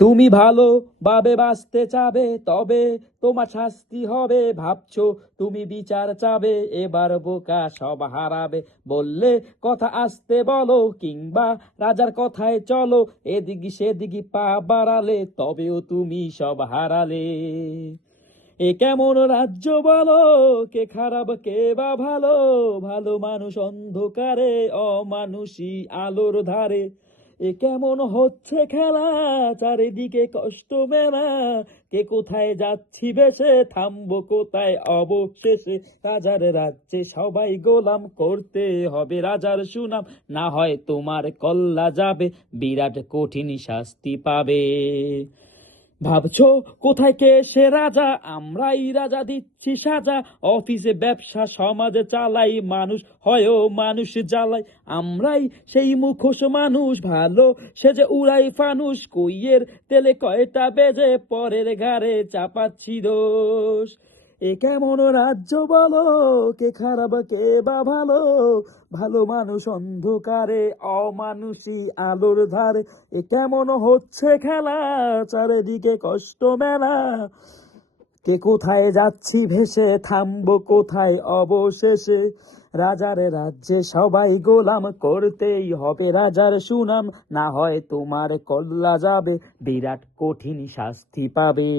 তুমি ভালোভাবে বাঁচতে চাবে, তবে তোমার শাস্তি হবে। ভাবছো তুমি বিচার চাবে, এবার বোকা সব হারাবে। বললে কথা আসতে বলো, কিংবা রাজার কথায় চলো, এদিকে সেদিকে পা বাড়ালে তবেও তুমি সব হারালে। এ কেমন রাজ্য বলো, কে খারাপ কে বা ভালো? ভালো মানুষ অন্ধকারে, অমানুষী আলোর ধারে। এ কেমন হচ্ছে খেলা, চারিদিকে কষ্ট মেলা। কে কোথায় যাচ্ছি বেছে, থামবো কোথায় অবশেষে? রাজার রাজ্যে সবাই গোলাম, করতে হবে রাজার সুনাম। না হয় তোমার কল্লা যাবে, বিরাট কঠিন শাস্তি পাবে। ভাবছো কোথায় কে সে রাজা, আমরাই রাজা দিচ্ছি সাজা। অফিসে ব্যবসা সমাজে চালাই, মানুষ হয়েও মানুষ জ্বালাই। আমরাই সেই মুখোশ মানুষ, ভালো সেজে উড়াই ফানুষ। কইয়ের তেলে কয়টা বেজে, পরের ঘাড়ে চাপাচ্ছি দোষ। এ কেমন রাজ্য বলো, কে খারাপ কে বা ভালো? ভালো মানুষ অন্ধকারে, অমানুষী আলোর ধারে। এ কেমন হচ্ছে খেলা, চারিদিকে কষ্ট মেলা। কে কোথায় যাচ্ছি ভেসে, থামবো কোথায় অবশেষে? রাজার রাজ্যে সবাই গোলাম, করতেই হবে রাজার সুনাম। না হয় তোমার কল্লা যাবে, বিরাট কঠিন শাস্তি পাবে।